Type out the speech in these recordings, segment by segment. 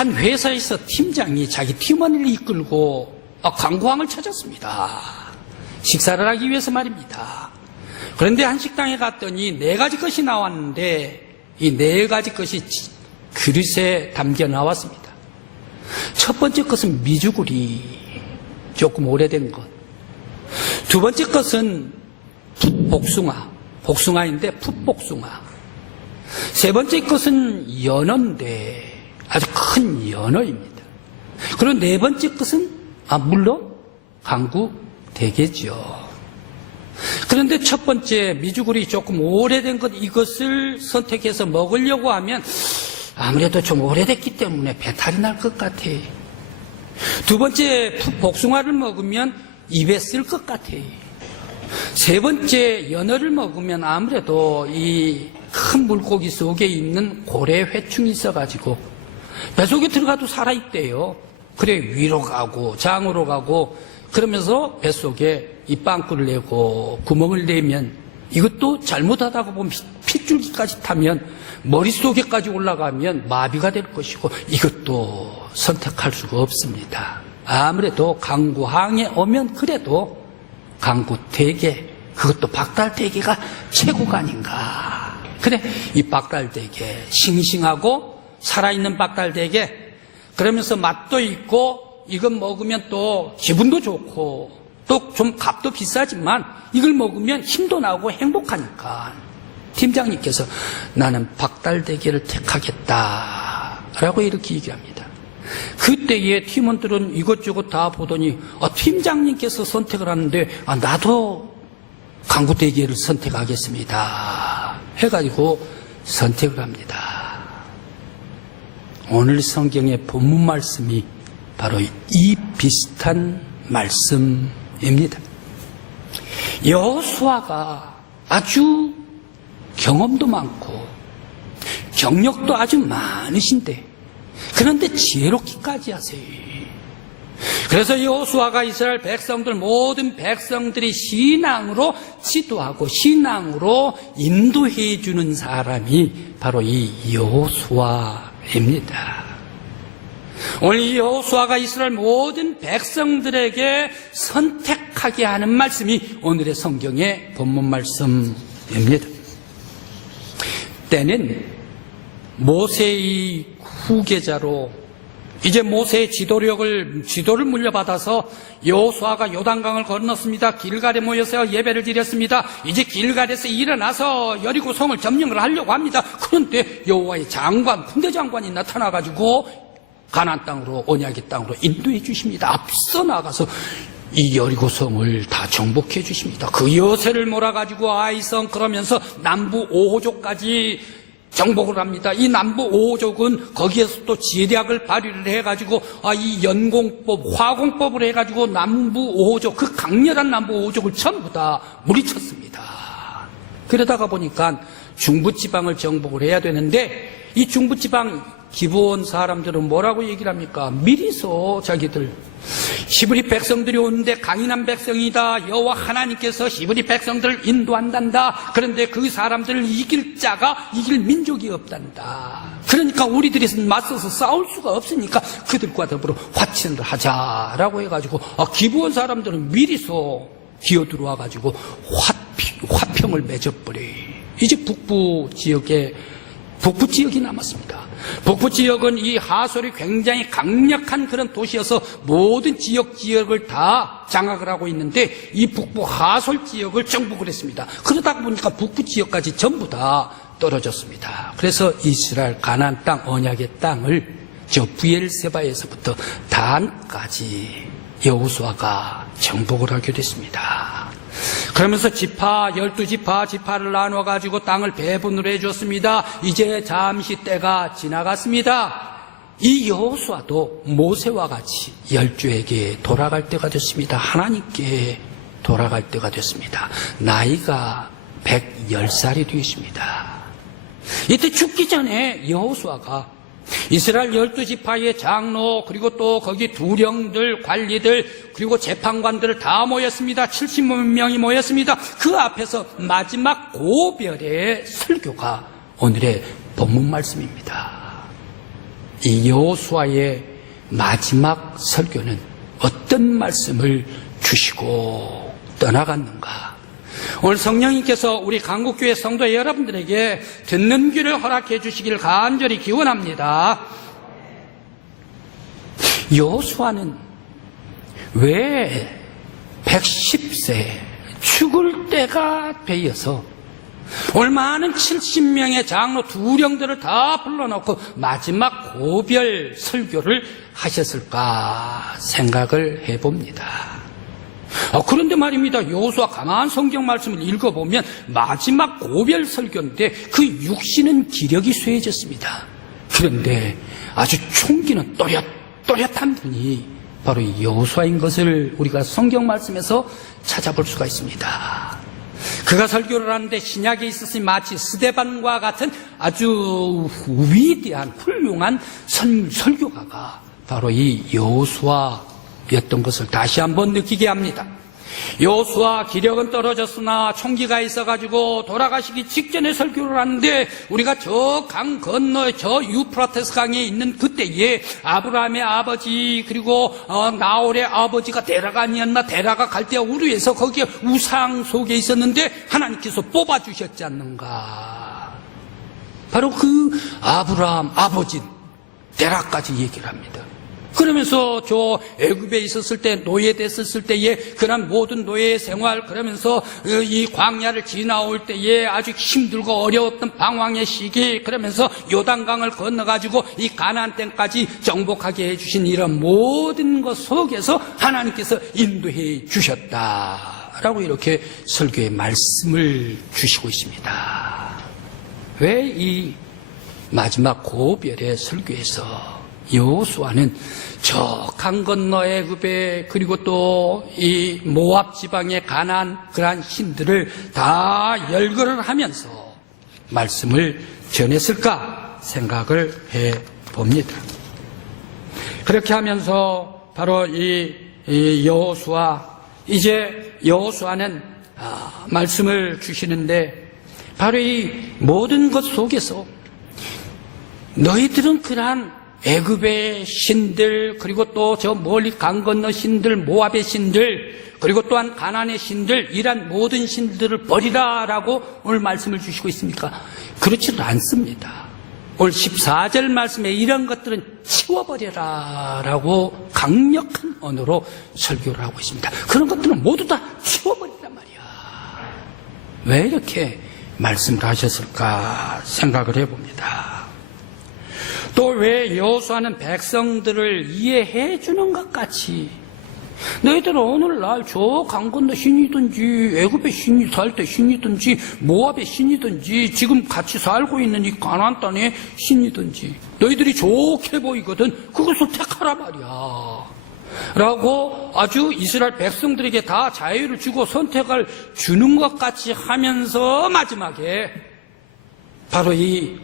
한 회사에서 팀장이 자기 팀원을 이끌고 광고왕을 찾았습니다. 식사를 하기 위해서 말입니다. 그런데 한 식당에 갔더니 4가지 것이 나왔는데 이 4가지 것이 그릇에 담겨 나왔습니다. 첫 번째 것은 미주구리, 조금 오래된 것. 두 번째 것은 풋복숭아, 복숭아인데 풋복숭아. 세 번째 것은 연어인데 아주 큰 연어입니다. 그리고 네 번째 것은 물론 강구대게죠. 그런데 첫 번째 미주구리 조금 오래된 것, 이것을 선택해서 먹으려고 하면 아무래도 좀 오래됐기 때문에 배탈이 날 것 같아요. 두 번째 복숭아를 먹으면 입에 쓸 것 같아요. 세 번째 연어를 먹으면 아무래도 이 큰 물고기 속에 있는 고래 회충이 있어가지고 뱃속에 들어가도 살아있대요. 그래 위로 가고 장으로 가고 그러면서 뱃속에 이 빵꾸를 내고 구멍을 내면 이것도 잘못하다가 보면 핏줄기까지 타면 머릿속에까지 올라가면 마비가 될 것이고 이것도 선택할 수가 없습니다. 아무래도 강구항에 오면 그래도 강구대게, 그것도 박달대게가 최고가 아닌가. 그래, 이 박달대게, 싱싱하고 살아있는 박달대게, 그러면서 맛도 있고 이건 먹으면 또 기분도 좋고 또 좀 값도 비싸지만 이걸 먹으면 힘도 나고 행복하니까 팀장님께서 나는 박달대게를 택하겠다 라고 이렇게 얘기합니다. 그때에 팀원들은 이것저것 다 보더니 팀장님께서 선택을 하는데 나도 강구대게를 선택하겠습니다 해가지고 선택을 합니다. 오늘 성경의 본문 말씀이 바로 이 비슷한 말씀입니다. 여호수아가 아주 경험도 많고 경력도 아주 많으신데 그런데 지혜롭기까지 하세요. 그래서 여호수아가 이스라엘 백성들, 모든 백성들이 신앙으로 지도하고 신앙으로 인도해 주는 사람이 바로 이 여호수아입니다. 오늘 이 여호수아가 이스라엘 모든 백성들에게 선택하게 하는 말씀이 오늘의 성경의 본문 말씀입니다. 때는 모세의 후계자로 이제 모세의 지도를 물려받아서 여호수아가 요단강을 건넜습니다. 길갈에 모여서 예배를 드렸습니다. 이제 길갈에서 일어나서 여리고 성을 점령을 하려고 합니다. 그런데 여호와의 장관, 군대 장관이 나타나가지고 가나안 땅으로, 언약의 땅으로 인도해 주십니다. 앞서 나가서 이 여리고 성을 다 정복해 주십니다. 그 여세를 몰아가지고 아이성, 그러면서 남부 5호족까지 정복을 합니다. 이 남부 5호족은 거기에서 또 지략을 발휘를 해가지고 이 연공법, 화공법을 해가지고 남부 5호족, 그 강렬한 남부 5호족을 전부 다 물리쳤습니다. 그러다가 보니까 중부지방을 정복을 해야 되는데 이 중부지방 기브온 사람들은 뭐라고 얘기를 합니까? 미리서 자기들 히브리 백성들이 오는데 강인한 백성이다. 여호와 하나님께서 히브리 백성들을 인도한단다. 그런데 그 사람들을 이길 자가, 이길 민족이 없단다. 그러니까 우리들이 맞서서 싸울 수가 없으니까 그들과 더불어 화친을 하자라고 해가지고 기브온 사람들은 미리서 기어들어와가지고 화평을 맺어버려요. 이제 북부 지역이 남았습니다. 북부 지역은 이 하솔이 굉장히 강력한 그런 도시여서 모든 지역을 다 장악을 하고 있는데 이 북부 하솔 지역을 정복을 했습니다. 그러다 보니까 북부 지역까지 전부 다 떨어졌습니다. 그래서 이스라엘 가나안 땅, 언약의 땅을 저 브엘세바에서부터 단까지 여호수아가 정복을 하게 됐습니다. 그러면서 12지파를 나눠가지고 땅을 배분을 해줬습니다. 이제 잠시 때가 지나갔습니다. 이 여호수아도 모세와 같이 열조에게 돌아갈 때가 됐습니다. 하나님께 돌아갈 때가 됐습니다. 나이가 110살이 되십니다. 이때 죽기 전에 여호수아가 이스라엘 12지파의 장로, 그리고 또 거기 두령들, 관리들, 그리고 재판관들 다 모였습니다. 70명이 모였습니다. 그 앞에서 마지막 고별의 설교가 오늘의 본문 말씀입니다. 이 여호수아의 마지막 설교는 어떤 말씀을 주시고 떠나갔는가? 오늘 성령님께서 우리 강국교회 성도 여러분들에게 듣는 귀를 허락해 주시길 간절히 기원합니다. 여호수아는 왜 110세 죽을 때가 되어서 오늘 많은 70명의 장로 두령들을 다 불러놓고 마지막 고별 설교를 하셨을까 생각을 해봅니다. 그런데 말입니다. 여호수아 가만 성경 말씀을 읽어보면 마지막 고별 설교인데 그 육신은 기력이 쇠해졌습니다. 그런데 아주 총기는 또렷한 분이 바로 여호수아인 것을 우리가 성경 말씀에서 찾아볼 수가 있습니다. 그가 설교를 하는데 신약에 있었으니 마치 스데반과 같은 아주 위대한 훌륭한 설교가가 바로 이 여호수아였던 것을 다시 한번 느끼게 합니다. 여호수아 기력은 떨어졌으나 총기가 있어가지고 돌아가시기 직전에 설교를 하는데 우리가 저 강 건너에 저 유프라테스 강에 있는 그때에 아브라함의 아버지 그리고 나홀의 아버지가 데라가 아니었나? 데라가 갈대아 우르에서 거기에 우상 속에 있었는데 하나님께서 뽑아주셨지 않는가? 바로 그 아브라함 아버지 데라까지 얘기를 합니다. 그러면서 저 애굽에 있었을 때 노예됐었을 때에 그런 모든 노예 생활 그러면서 이 광야를 지나올 때에 아주 힘들고 어려웠던 방황의 시기 그러면서 요단강을 건너가지고 이 가나안 땅까지 정복하게 해주신 이런 모든 것 속에서 하나님께서 인도해 주셨다라고 이렇게 설교의 말씀을 주시고 있습니다. 왜 이 마지막 고별의 설교에서 여호수아는 저 강 건너 애굽에 그리고 또 이 모압 지방의 가나안 그러한 신들을 다 열거를 하면서 말씀을 전했을까 생각을 해 봅니다. 그렇게 하면서 바로 이 여호수아 이제 여호수아는 말씀을 주시는데 바로 이 모든 것 속에서 너희들은 그러한 애굽의 신들 그리고 또 저 멀리 강 건너 신들 모압의 신들 그리고 또한 가나안의 신들 이란 모든 신들을 버리라라고 오늘 말씀을 주시고 있습니까? 그렇지는 않습니다. 오늘 14절 말씀에 이런 것들은 치워버려라라고 강력한 언어로 설교를 하고 있습니다. 그런 것들은 모두 다 치워버리란 말이야. 왜 이렇게 말씀을 하셨을까 생각을 해봅니다. 또 왜 여호수아는 백성들을 이해해 주는 것 같이 너희들은 오늘날 저 강 건너 신이든지 애굽의 신이 살 때 신이든지 모압의 신이든지 지금 같이 살고 있는 이 가나안 땅의 신이든지 너희들이 좋게 보이거든 그것을 택하라 말이야 라고 아주 이스라엘 백성들에게 다 자유를 주고 선택을 주는 것 같이 하면서 마지막에 바로 이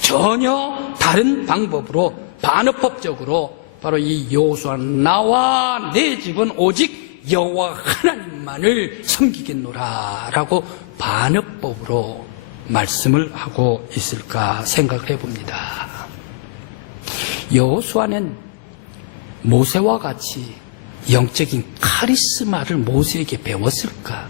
전혀 다른 방법으로 반어법적으로 바로 이 여호수아 나와 내 집은 오직 여호와 하나님만을 섬기겠노라라고 반어법으로 말씀을 하고 있을까 생각을 해봅니다. 여호수아는 모세와 같이 영적인 카리스마를 모세에게 배웠을까?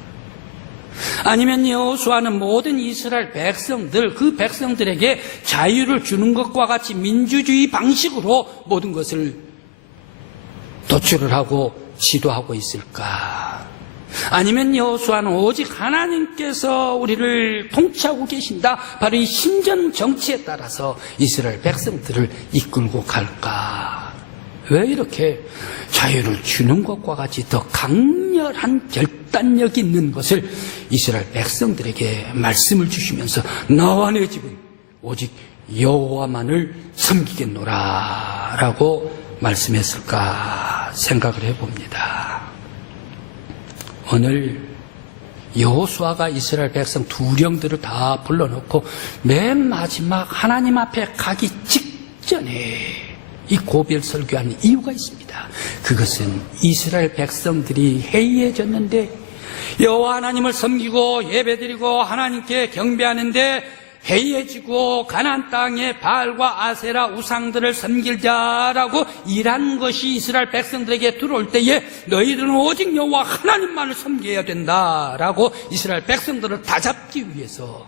아니면 여호수아는 모든 이스라엘 백성들 그 백성들에게 자유를 주는 것과 같이 민주주의 방식으로 모든 것을 도출을 하고 지도하고 있을까? 아니면 여호수아는 오직 하나님께서 우리를 통치하고 계신다 바로 이 신전 정치에 따라서 이스라엘 백성들을 이끌고 갈까? 왜 이렇게 자유를 주는 것과 같이 더 강렬한 결단력 있는 것을 이스라엘 백성들에게 말씀을 주시면서 나와 내 집은 오직 여호와만을 섬기겠노라 라고 말씀했을까 생각을 해봅니다. 오늘 여호수아가 이스라엘 백성 두령들을 다 불러놓고 맨 마지막 하나님 앞에 가기 직전에 이 고별 설교하는 이유가 있습니다. 그것은 이스라엘 백성들이 해이해졌는데 여호와 하나님을 섬기고 예배드리고 하나님께 경배하는데 해이해지고 가나안 땅에 바알과 아세라 우상들을 섬길 자라고 일한 것이 이스라엘 백성들에게 들어올 때에 너희들은 오직 여호와 하나님만을 섬겨야 된다라고 이스라엘 백성들을 다잡기 위해서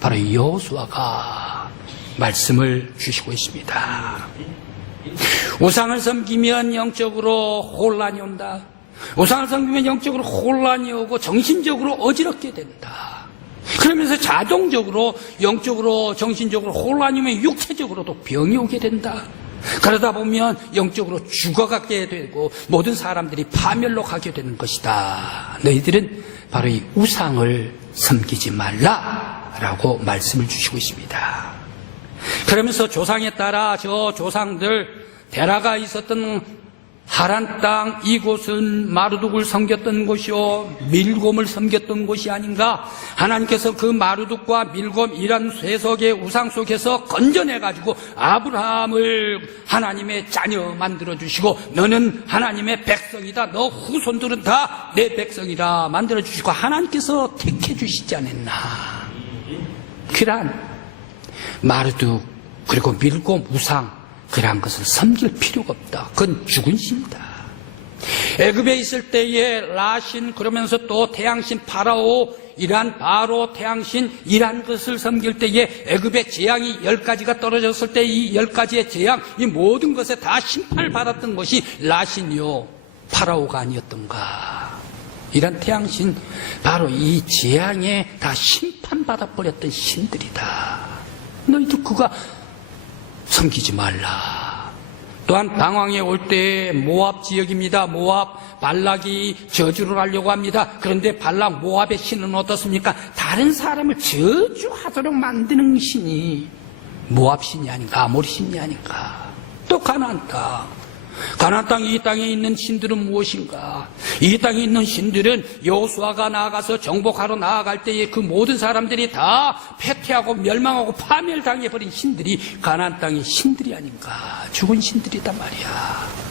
바로 여호수아가 말씀을 주시고 있습니다. 우상을 섬기면 영적으로 혼란이 온다. 우상을 섬기면 영적으로 혼란이 오고 정신적으로 어지럽게 된다. 그러면서 자동적으로 영적으로 정신적으로 혼란이 오면 육체적으로도 병이 오게 된다. 그러다 보면 영적으로 죽어가게 되고 모든 사람들이 파멸로 가게 되는 것이다. 너희들은 바로 이 우상을 섬기지 말라라고 말씀을 주시고 있습니다. 그러면서 조상에 따라 저 조상들 데라가 있었던 하란 땅 이곳은 마르둑을 섬겼던 곳이요 밀곰을 섬겼던 곳이 아닌가. 하나님께서 그 마르둑과 밀곰 이란 쇠석의 우상 속에서 건져내가지고 아브라함을 하나님의 자녀 만들어주시고 너는 하나님의 백성이다. 너 후손들은 다 내 백성이다 만들어주시고 하나님께서 택해주시지 않았나. 그러한 마르둑 그리고 밀곰 우상 그러한 것을 섬길 필요가 없다. 그건 죽은 신이다. 애굽에 있을 때에 라신 그러면서 또 태양신 파라오 이란 바로 태양신 이란 것을 섬길 때에 애굽의 재앙이 10가지가 떨어졌을 때 이 10가지의 재앙 이 모든 것에 다 심판을 받았던 것이 라신이요 파라오가 아니었던가. 이란 태양신 바로 이 재앙에 다 심판받아버렸던 신들이다. 너희도 그가 섬기지 말라. 또한 방황에 올 때 모압 지역입니다. 모압 발락이 저주를 하려고 합니다. 그런데 발락 모압의 신은 어떻습니까? 다른 사람을 저주하도록 만드는 신이 모압 신이 아닌가, 아모리 신이 아닌가. 또 가나안 땅. 가나안 땅 이 땅에 있는 신들은 무엇인가? 이 땅에 있는 신들은 여호수아가 나아가서 정복하러 나아갈 때에 그 모든 사람들이 다 패퇴하고 멸망하고 파멸당해버린 신들이 가나안 땅의 신들이 아닌가. 죽은 신들이단 말이야.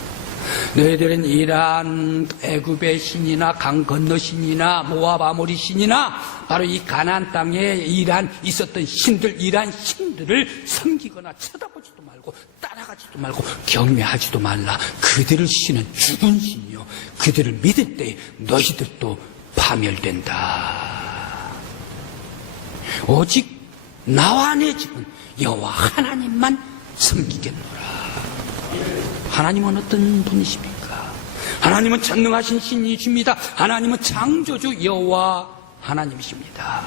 너희들은 이란 애굽의 신이나 강 건너 신이나 모압 아모리 신이나 바로 이 가나안 땅에 이란 있었던 신들 이란 신들을 섬기거나 쳐다보지도 말고 따라가지도 말고 경외하지도 말라. 그들을 신은 죽은 신이요 그들을 믿을 때 너희들도 파멸된다. 오직 나와 내 집은 여호와 하나님만 섬기겠노라. 하나님은 어떤 분이십니까? 하나님은 전능하신 신이십니다. 하나님은 창조주 여호와 하나님이십니다.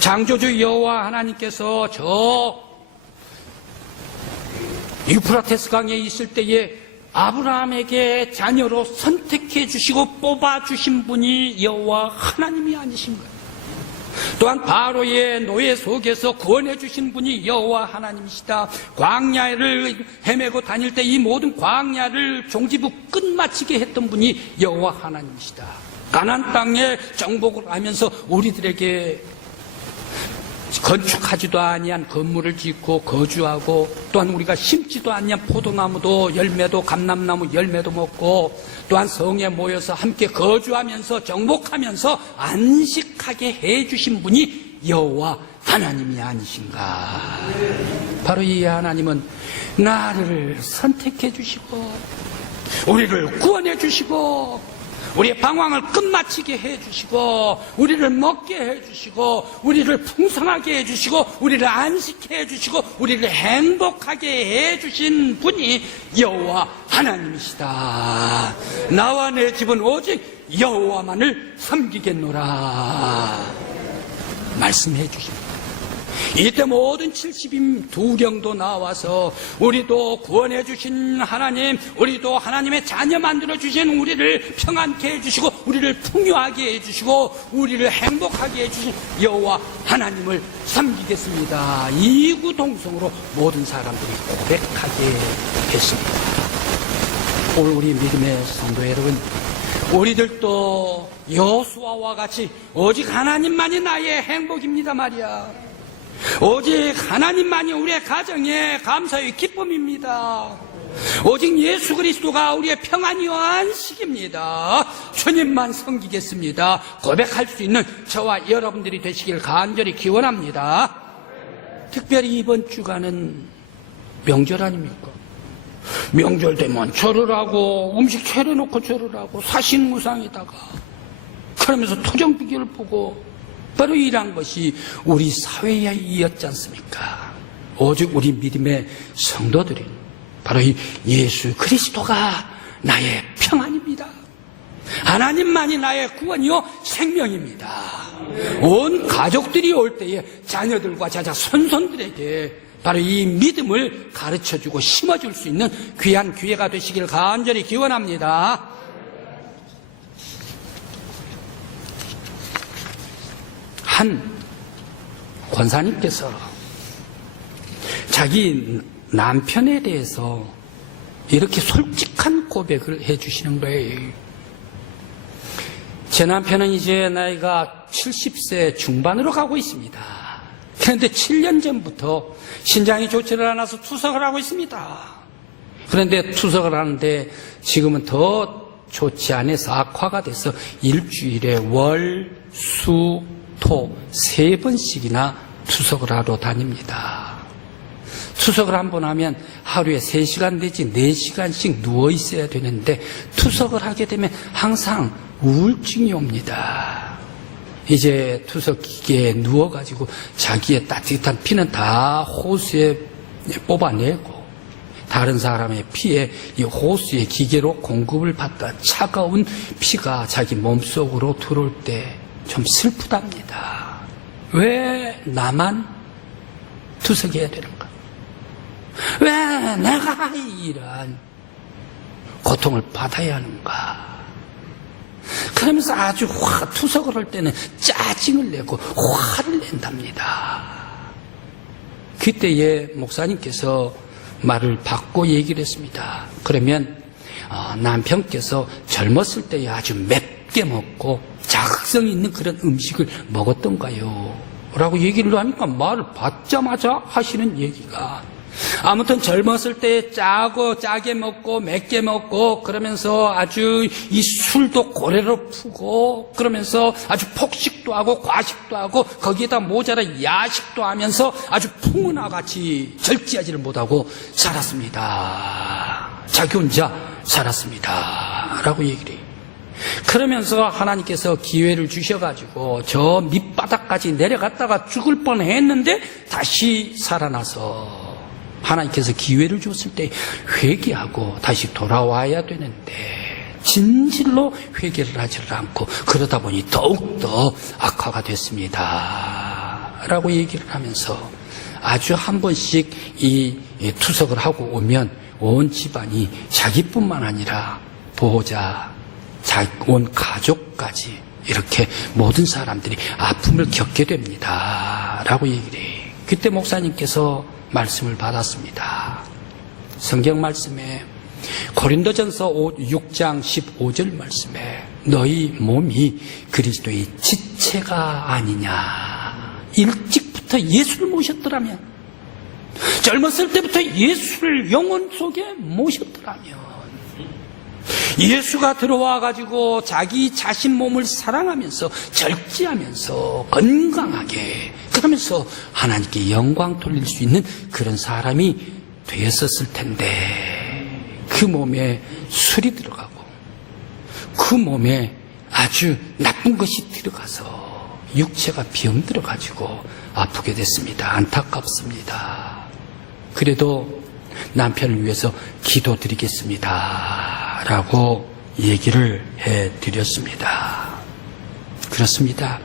창조주 여호와 하나님께서 저 유프라테스 강에 있을 때에 아브라함에게 자녀로 선택해 주시고 뽑아 주신 분이 여호와 하나님이 아니신가요? 또한 바로의 노예 속에서 구원해 주신 분이 여호와 하나님이시다. 광야를 헤매고 다닐 때 이 모든 광야를 종지부 끝마치게 했던 분이 여호와 하나님이시다. 가나안 땅에 정복을 하면서 우리들에게 건축하지도 아니한 건물을 짓고 거주하고 또한 우리가 심지도 아니한 포도나무도 열매도 감람나무 열매도 먹고 또한 성에 모여서 함께 거주하면서 정복하면서 안식하게 해주신 분이 여호와 하나님이 아니신가. 바로 이 하나님은 나를 선택해 주시고 우리를 구원해 주시고 우리의 방황을 끝마치게 해주시고 우리를 먹게 해주시고 우리를 풍성하게 해주시고 우리를 안식해 해주시고 우리를 행복하게 해주신 분이 여호와 하나님이시다. 나와 내 집은 오직 여호와만을 섬기겠노라 말씀해 주십니다. 이때 모든 70두령도 나와서 우리도 구원해 주신 하나님, 우리도 하나님의 자녀 만들어 주신 우리를 평안케 해주시고 우리를 풍요하게 해주시고 우리를 행복하게 해주신 여호와 하나님을 섬기겠습니다. 이구동성으로 모든 사람들이 고백하게 했습니다. 오늘 우리 믿음의 성도 여러분, 우리들도 여호수아와 같이 오직 하나님만이 나의 행복입니다 말이야. 오직 하나님만이 우리의 가정의 감사의 기쁨입니다. 오직 예수 그리스도가 우리의 평안이요 안식입니다. 주님만 섬기겠습니다. 고백할 수 있는 저와 여러분들이 되시길 간절히 기원합니다. 특별히 이번 주간은 명절 아닙니까? 명절 되면 절을 하고 음식 차려놓고 절을 하고 사신무상에다가 그러면서 토정비결을 보고 바로 이러한 것이 우리 사회이었지 않습니까? 오직 우리 믿음의 성도들이 바로 이 예수 그리스도가 나의 평안입니다. 하나님만이 나의 구원이요 생명입니다. 온 가족들이 올 때에 자녀들과 자자 손손들에게 바로 이 믿음을 가르쳐주고 심어줄 수 있는 귀한 기회가 되시길 간절히 기원합니다. 한 권사님께서 자기 남편에 대해서 이렇게 솔직한 고백을 해주시는 거예요. 제 남편은 이제 나이가 70세 중반으로 가고 있습니다. 그런데 7년 전부터 신장이 좋지를 않아서 투석을 하고 있습니다. 그런데 투석을 하는데 지금은 더 좋지 않아서 악화가 돼서 일주일에 월, 수, 토 3번씩이나 투석을 하러 다닙니다. 투석을 한 번 하면 하루에 3시간 내지 4시간씩 누워 있어야 되는데 투석을 하게 되면 항상 우울증이 옵니다. 이제 투석 기계에 누워가지고 자기의 따뜻한 피는 다 호수에 뽑아내고 다른 사람의 피에 이 호수의 기계로 공급을 받다 차가운 피가 자기 몸속으로 들어올 때 좀 슬프답니다. 왜 나만 투석해야 되는가? 왜 내가 이런 고통을 받아야 하는가? 그러면서 아주 투석을 할 때는 짜증을 내고 화를 낸답니다. 그때에 목사님께서 말을 바꿔 얘기를 했습니다. 그러면 남편께서 젊었을 때에 아주 맵게 먹고 자극성 있는 그런 음식을 먹었던가요? 라고 얘기를 하니까 말을 받자마자 하시는 얘기가 아무튼 젊었을 때 짜게 먹고 맵게 먹고 그러면서 아주 이 술도 고래로 푸고 그러면서 아주 폭식도 하고 과식도 하고 거기에다 모자라 야식도 하면서 아주 풍은아 같이 절제하지를 못하고 살았습니다. 자기 혼자 살았습니다. 라고 얘기를 해요. 그러면서 하나님께서 기회를 주셔가지고 저 밑바닥까지 내려갔다가 죽을 뻔했는데 다시 살아나서 하나님께서 기회를 줬을 때 회개하고 다시 돌아와야 되는데 진실로 회개를 하지를 않고 그러다 보니 더욱더 악화가 됐습니다. 라고 얘기를 하면서 아주 한 번씩 이 투석을 하고 오면 온 집안이 자기뿐만 아니라 보호자, 온 가족까지 이렇게 모든 사람들이 아픔을 겪게 됩니다. 라고 얘기를 해요. 그때 목사님께서 말씀을 받았습니다. 성경 말씀에 고린도전서 6장 15절 말씀에 너희 몸이 그리스도의 지체가 아니냐. 일찍부터 예수를 모셨더라면, 젊었을 때부터 예수를 영혼 속에 모셨더라면, 예수가 들어와 가지고 자기 자신 몸을 사랑하면서 절제하면서 건강하게 그러면서 하나님께 영광 돌릴 수 있는 그런 사람이 되었었을 텐데 그 몸에 술이 들어가고 그 몸에 아주 나쁜 것이 들어가서 육체가 병들어 가지고 아프게 됐습니다. 안타깝습니다. 그래도 남편을 위해서 기도드리겠습니다. 라고 얘기를 해드렸습니다. 그렇습니다.